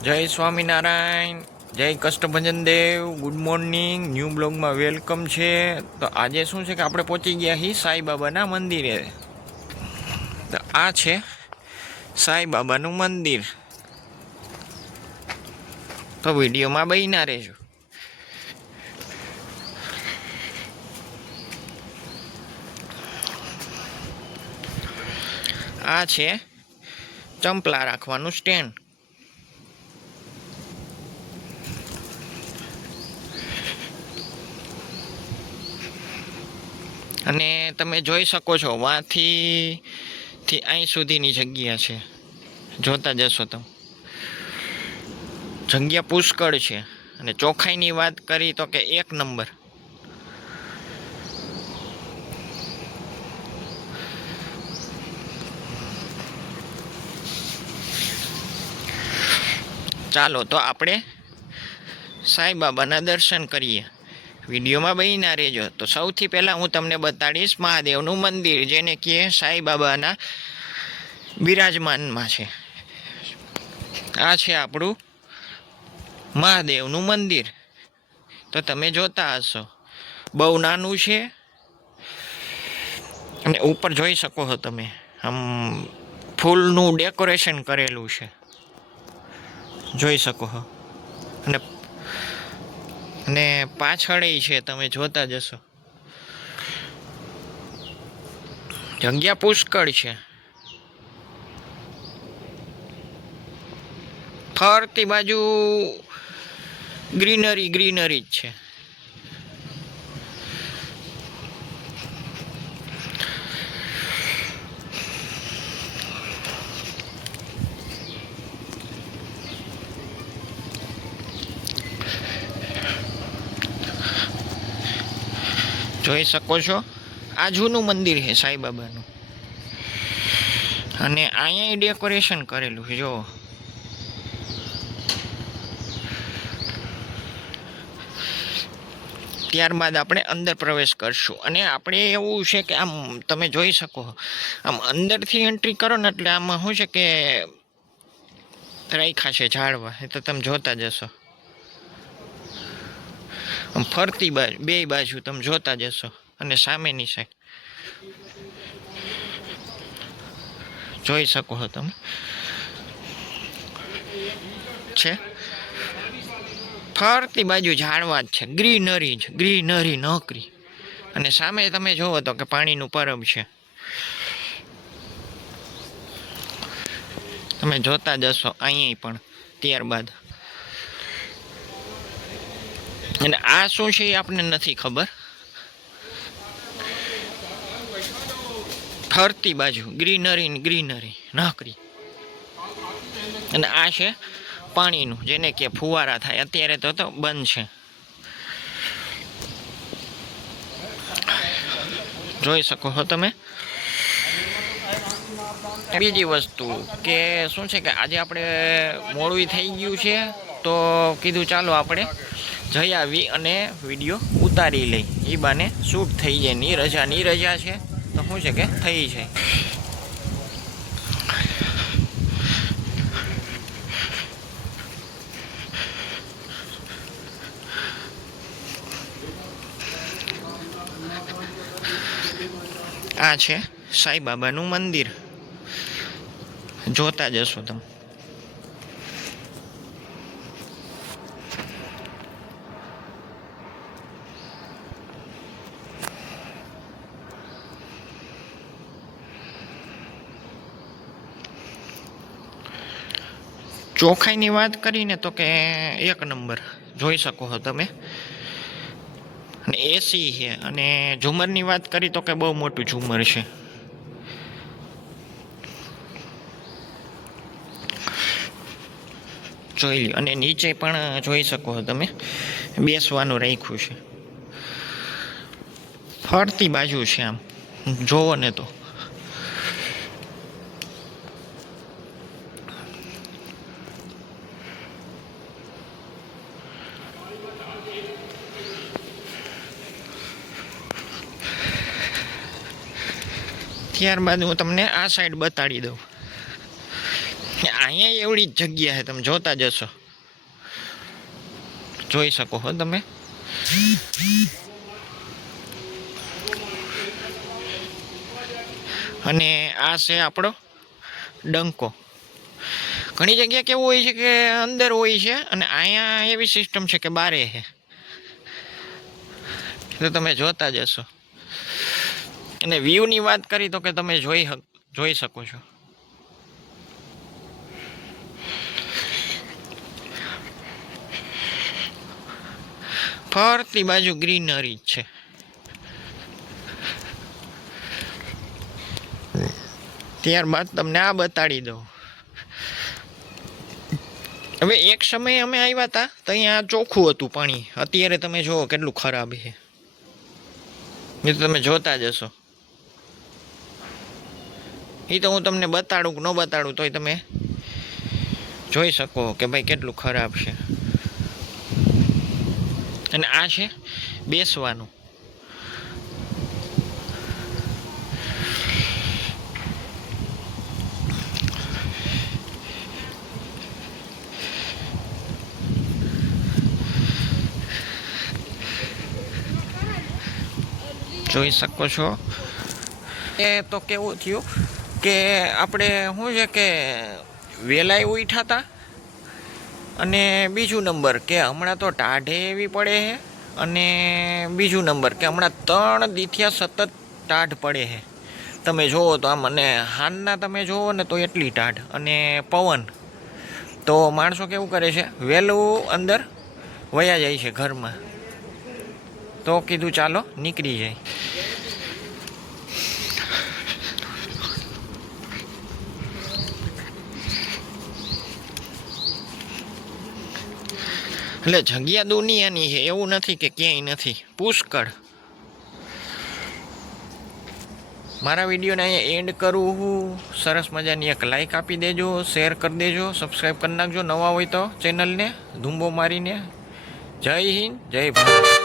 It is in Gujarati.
જય સ્વામિનારાયણ, જય Kashtabhanjan Dev. Good morning. New બ્લોગમાં વેલકમ છે. તો આજે શું છે કે આપણે પહોંચી ગયા છીએ સાંઈબાબાના મંદિરે. તો આ છે સાંઈબાબાનું મંદિર. તો વિડીયોમાં બન્યા રહેજો. આ છે ચંપલા રાખવાનું સ્ટેન્ડ. અને તમે જોઈ શકો છો વાંથી અહીં સુધીની જગ્યા છે. જોતા જશો તમે, જગ્યા પુષ્કળ છે. અને ચોખ્ખાઈની વાત કરી તો કે એક નંબર. ચાલો તો આપણે સાંઈબાબાના દર્શન કરીએ. વિડીયોમાં બન્યા રહેજો. તો સૌથી પહેલાં હું તમને બતાડીશ મહાદેવનું મંદિર, જેને કહે સાંઈબાબાના બિરાજમાનમાં છે. આ છે આપણું મહાદેવનું મંદિર. તો તમે જોતા હશો, બહુ નાનું છે. અને ઉપર જોઈ શકો છો તમે, આમ ફૂલનું ડેકોરેશન કરેલું છે, જોઈ શકો છો. અને પાછળ છે, તમે જોતા જશો, જગ્યા પુષ્કળ છે. ફરતી બાજુ ગ્રીનરી જ છે. જોઈ શકો છો, આ જૂનું મંદિર છે સાંઈબાબાનું. અને અહીંયા ડેકોરેશન કરેલું છે, જો. ત્યારબાદ આપણે અંદર પ્રવેશ કરશું. અને આપણે એવું છે કે આમ તમે જોઈ શકો, આમ અંદરથી એન્ટ્રી કરો ને એટલે આમાં શું છે કે રાખ્યા છે ઝાડવા. એ તો તમે જોતા જશો. આમ ફરતી બાજુ, બે બાજુ તમે જોતા જશો. અને સામેની સાઈડ જોઈ શકો છો તમે, છે ફરતી બાજુ ઝાડવા જ છે, ગ્રીનરી નોકરી. અને સામે તમે જોવો તો કે પાણીનું પરબ છે, તમે જોતા જશો અહીંયા પણ. ત્યારબાદ અને આ શું છે એ આપણને નથી ખબર. ફરતી બાજુ ગ્રીનરી નોકરી. અને આ છે પાણીનું, જેને કે ફુવારા થાય. અત્યારે તો બંધ છે, જોઈ શકો છો તમે. બીજી વસ્તુ કે શું છે કે આજે આપણે મોડું થઈ ગયું છે, તો કીધું ચાલો આપણે જઈ આવી અને વિડીયો ઉતારી લઈ. એ બાને શૂટ થઈ જાય. ની રજા છે, તો શું છે કે થઈ જાય. આ છે સાંઈબાબાનું મંદિર, જોતા જશો તમે. ચોખાઈની વાત કરીને તો કે એક નંબર, જોઈ શકો છો તમે. અને એસી છે. અને ઝુમરની વાત કરી તો કે બહુ મોટું ઝુમર છે. જોઈ લ્યો. અને નીચે પણ જોઈ શકો છો તમે, બેસવાનું રાખ્યું છે. ફરતી બાજુ છે, આમ જોવો ને તો. ત્યારબાદ હું તમને આ સાઈડ બતાડી દઉં. અહીંયા એવડી જ જગ્યા છે, તમે જોતા જશો, જોઈ શકો છો તમે. અને આ છે આપણો ડંકો. ઘણી જગ્યા કેવું હોય છે કે અંદર હોય છે, અને અહીંયા એવી સિસ્ટમ છે કે બારે છે, તો તમે જોતા જશો. અને વ્યૂની વાત કરી તો કે તમે જોઈ શકો છો. ફરતી બાજુ ગ્રીનરી જ છે. ત્યારબાદ તમને આ બતાડી દઉં. હવે એક સમયે અમે આવ્યા હતા તો અહીંયા ચોખ્ખું હતું પાણી. અત્યારે તમે જુઓ કેટલું ખરાબ છે, એ તો તમે જોતા જશો. એ તો હું તમને બતાડું કે ન બતાડું તોય તમે જોઈ શકો કે ભાઈ કેટલું ખરાબ છે. અને આ છે બેસવાનું. જોઈ શકો છો. એ તો કેવું થયું કે આપણે શું છે કે વેલાય ઉઠ્યા હતા, અને બીજું નંબર કે હમણાં તો ટાઢે એવી પડે છે, અને બીજું નંબર કે હમણાં 3 દીથિયા સતત ટાઢ પડે છે. તમે જુઓ તો આમ, અને હાનના તમે જુઓ ને તો એટલી ટાઢ અને પવન. તો માણસો કેવું કરે છે, વહેલું અંદર વયા જાય છે ઘરમાં. તો કીધું ચાલો નીકળી જાય. એટલે જગ્યા દુનિયાની છે, એવું નથી કે ક્યાંય નથી, પુષ્કળ. મારા વિડીયોને અહીંયા એન્ડ કરું હું. સરસ મજાની એક લાઈક આપી દેજો, શેર કરી દેજો, સબસ્ક્રાઈબ કરી નાખજો નવા હોય તો ચેનલને ધૂંબો મારીને. જય હિન્દ, જય ભારત.